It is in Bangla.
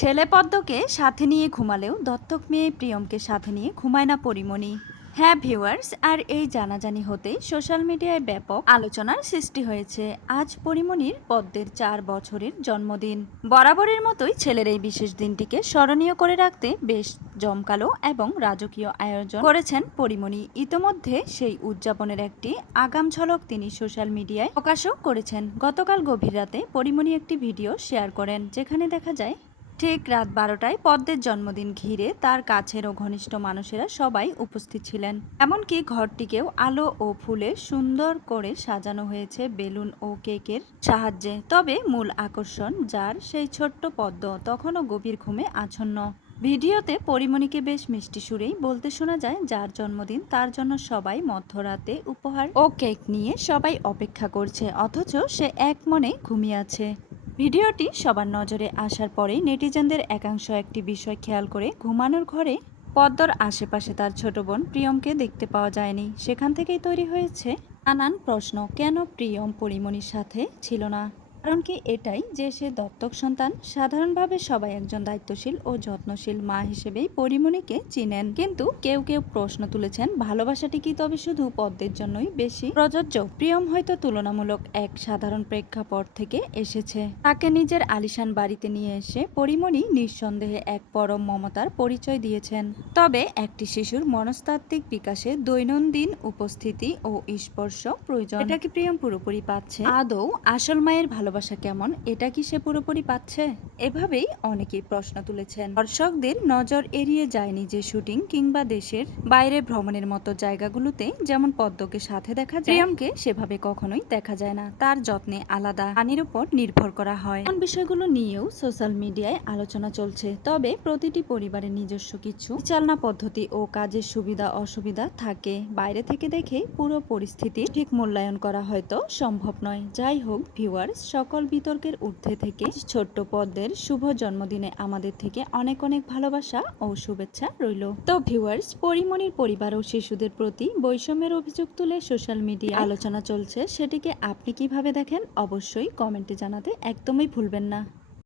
ছেলে পদ্মকে সাথে নিয়ে ঘুমালেও দত্তক মেয়ে প্রিয়মকে সাথে নিয়ে ঘুমায় না পরিমণি। হ্যাঁ ভিউয়ার্স, আর এই জানাজানি হতেই সোশ্যাল মিডিয়ায় ব্যাপক আলোচনার সৃষ্টি হয়েছে। আজ পরিমণির পদ্মের 4 বছরের জন্মদিন। বরাবরের মতোই ছেলের এই বিশেষ দিনটিকে স্মরণীয় করে রাখতে বেশ জমকালো এবং রাজকীয় আয়োজন করেছেন পরিমণি। ইতোমধ্যে সেই উদযাপনের একটি আগাম ঝলক তিনি সোশ্যাল মিডিয়ায় প্রকাশও করেছেন। গতকাল গভীর রাতে পরিমণি একটি ভিডিও শেয়ার করেন, যেখানে দেখা যায় ঠিক রাত 12টায় পদ্মের জন্মদিন ঘিরে তার কাছের ও ঘনিষ্ঠ মানুষেরা সবাই উপস্থিত ছিলেন। এমনকি ঘরটিকেও আলো ও ফুলে সুন্দর করে সাজানো হয়েছে বেলুন ও কেকের সাহায্যে। তবে মূল আকর্ষণ যার সেই ছোট্ট পদ্ম তখনও গভীর ঘুমে আচ্ছন্ন। ভিডিওতে পরিমণিকে বেশ মিষ্টি সুরেই বলতে শোনা যায়, যার জন্মদিন তার জন্য সবাই মধ্যরাতে উপহার ও কেক নিয়ে সবাই অপেক্ষা করছে, অথচ সে এক মনে ঘুমিয়ে আছে। ভিডিওটি সবার নজরে আসার পরেই নেটিজেনদের একাংশ একটি বিষয় খেয়াল করে ঘুমানোর ঘরে পদ্মর আশেপাশে তার ছোট বোন প্রিয়মকে দেখতে পাওয়া যায়নি। সেখান থেকেই তৈরি হয়েছে নানান প্রশ্ন। কেন প্রিয়ম পরিমণির সাথে ছিল না? কারণ কি এটাই যে সে দত্তক সন্তান? সাধারণভাবে সবাই একজন দায়িত্বশীল ও যত্নশীল মা হিসেবেই পরিমণিকে চিনেন, কিন্তু কেউ কেউ প্রশ্ন তুলেছেন ভালোবাসাটি কি তবে শুধু পদ্মের জন্যই বেশি প্রযোজ্য? প্রিয়ম হয়তো তুলনামূলক এক সাধারণ প্রেক্ষাপট থেকে এসেছে। তাকে নিজের আলিশান বাড়িতে নিয়ে এসে পরিমণি নিঃসন্দেহে এক পরম মমতার পরিচয় দিয়েছেন। তবে একটি শিশুর মনস্তাত্ত্বিক বিকাশে দৈনন্দিন উপস্থিতি ও স্পর্শ প্রয়োজন। এটা কি প্রিয়ম পুরোপুরি পাচ্ছে? আদৌ আসল মায়ের ভালোবাসা কেমন, এটা কি সে পুরোপুরি পাচ্ছে? এভাবেই অনেকেই প্রশ্ন তুলেছেন। দর্শকদের নজর এড়িয়ে যায়নি যে শুটিং কিংবা দেশের বাইরে ভ্রমণের মতো জায়গাগুলোতে যেমন পদ্মকে সাথে দেখা যায়, প্রিয়মকে সেভাবে কখনোই দেখা যায় না। তার যত্নে আলাদা পানির উপর নির্ভর করা হয়। এমন বিষয়গুলো নিয়েও সোশ্যাল মিডিয়ায় আলোচনা চলছে। তবে প্রতিটি পরিবারের নিজস্ব কিছু চালনা পদ্ধতি ও কাজের সুবিধা অসুবিধা থাকে। বাইরে থেকে দেখে পুরো পরিস্থিতি ঠিক মূল্যায়ন করা হয়তো সম্ভব নয়। যাই হোক ভিউয়ার্স, সকল বিতর্কের ঊর্ধ্বে থেকে ছোট্ট পদ্মের শুভ জন্মদিনে আমাদের থেকে অনেক অনেক ভালোবাসা ও শুভেচ্ছা রইল। তো ভিউয়ার্স, পরিমণির পরিবার ও শিশুদের প্রতি বৈষম্যের অভিযোগ তুলে সোশ্যাল মিডিয়ায় আলোচনা চলছে, সেটিকে আপনি কিভাবে দেখেন অবশ্যই কমেন্টে জানাতে একদমই ভুলবেন না।